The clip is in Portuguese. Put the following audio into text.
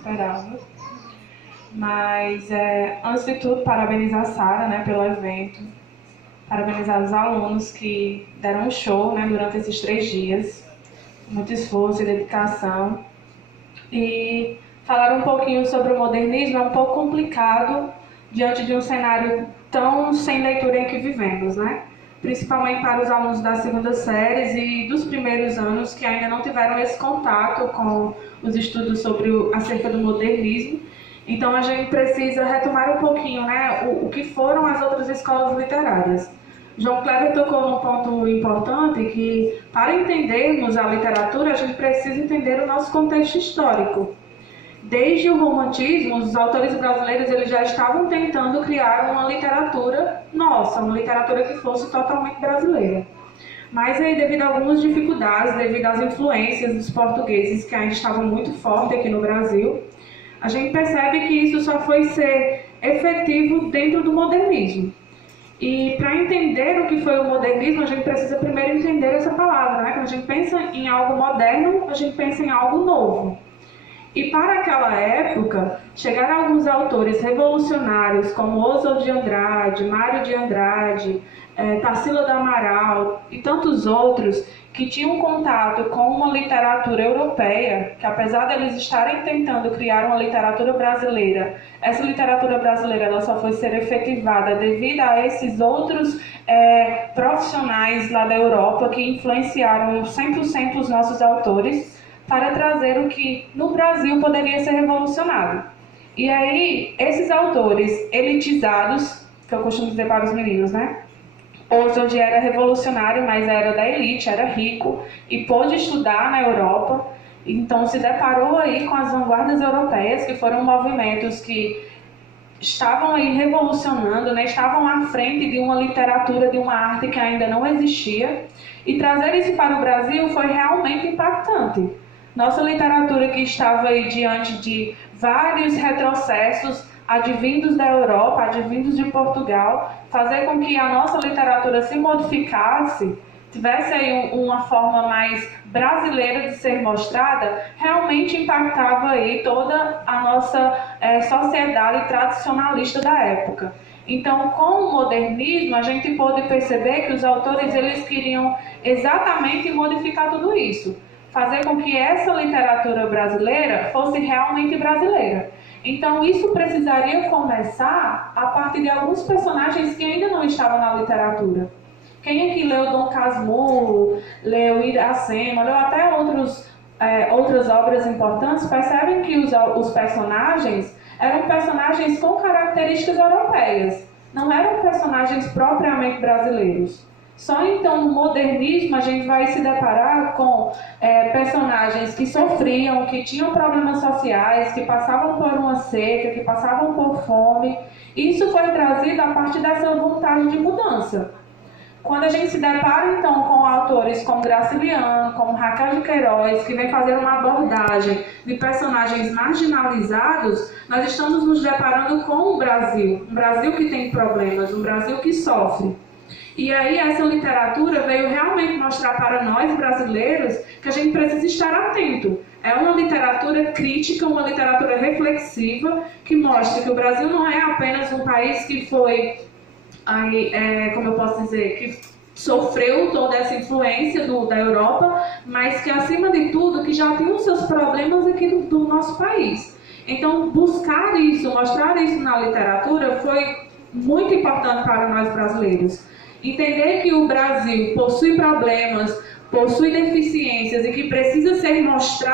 esperava. Mas, antes de tudo, parabenizar a Sara, né, pelo evento. Parabenizar os alunos que deram um show, né, durante esses 3 dias. Muito esforço e dedicação. E falar um pouquinho sobre o modernismo é um pouco complicado diante de um cenário tão sem leitura em que vivemos, né? Principalmente para os alunos das segundas séries e dos primeiros anos que ainda não tiveram esse contato com os estudos acerca do modernismo. Então a gente precisa retomar um pouquinho, né, o que foram as outras escolas literárias. João Kleber tocou num ponto importante que, para entendermos a literatura, a gente precisa entender o nosso contexto histórico. Desde o romantismo, os autores brasileiros eles já estavam tentando criar uma literatura nossa, uma literatura que fosse totalmente brasileira. Mas aí, devido a algumas dificuldades, devido às influências dos portugueses que ainda estavam muito fortes aqui no Brasil, a gente percebe que isso só foi ser efetivo dentro do modernismo. E para entender o que foi o modernismo, a gente precisa primeiro entender essa palavra, né? Quando a gente pensa em algo moderno, a gente pensa em algo novo. E para aquela época, chegaram alguns autores revolucionários como Oswald de Andrade, Mário de Andrade, Tarsila do Amaral e tantos outros que tinham contato com uma literatura europeia, que apesar de eles estarem tentando criar uma literatura brasileira, essa literatura brasileira ela só foi ser efetivada devido a esses outros profissionais lá da Europa que influenciaram 100% os nossos autores para trazer o que no Brasil poderia ser revolucionado. E aí, esses autores elitizados, que eu costumo dizer para os meninos, né? Oswald era revolucionário, mas era da elite, era rico e pôde estudar na Europa. Então se deparou aí com as vanguardas europeias, que foram movimentos que estavam aí revolucionando, né? Estavam à frente de uma literatura, de uma arte que ainda não existia. E trazer isso para o Brasil foi realmente impactante. Nossa literatura que estava aí diante de vários retrocessos advindos da Europa, advindos de Portugal, fazer com que a nossa literatura se modificasse, tivesse aí uma forma mais brasileira de ser mostrada, realmente impactava aí toda a nossa sociedade tradicionalista da época. Então, com o modernismo, a gente pôde perceber que os autores eles queriam exatamente modificar tudo isso, fazer com que essa literatura brasileira fosse realmente brasileira. Então, isso precisaria começar a partir de alguns personagens que ainda não estavam na literatura. Quem aqui leu Dom Casmurro, leu Iracema, leu até outras obras importantes, percebem que os personagens eram personagens com características europeias, não eram personagens propriamente brasileiros. Só então, no modernismo, a gente vai se deparar com personagens que sofriam, que tinham problemas sociais, que passavam por uma seca, que passavam por fome. Isso foi trazido a partir dessa vontade de mudança. Quando a gente se depara, então, com autores como Graciliano, como Raquel de Queiroz, que vem fazer uma abordagem de personagens marginalizados, nós estamos nos deparando com um Brasil que tem problemas, um Brasil que sofre. E aí essa literatura veio realmente mostrar para nós brasileiros que a gente precisa estar atento. É uma literatura crítica, uma literatura reflexiva, que mostra que o Brasil não é apenas um país que foi, como eu posso dizer, que sofreu toda essa influência da Europa, mas que acima de tudo que já tem os seus problemas aqui do nosso país. Então buscar isso, mostrar isso na literatura foi muito importante para nós brasileiros. Entender que o Brasil possui problemas, possui deficiências e que precisa ser mostrado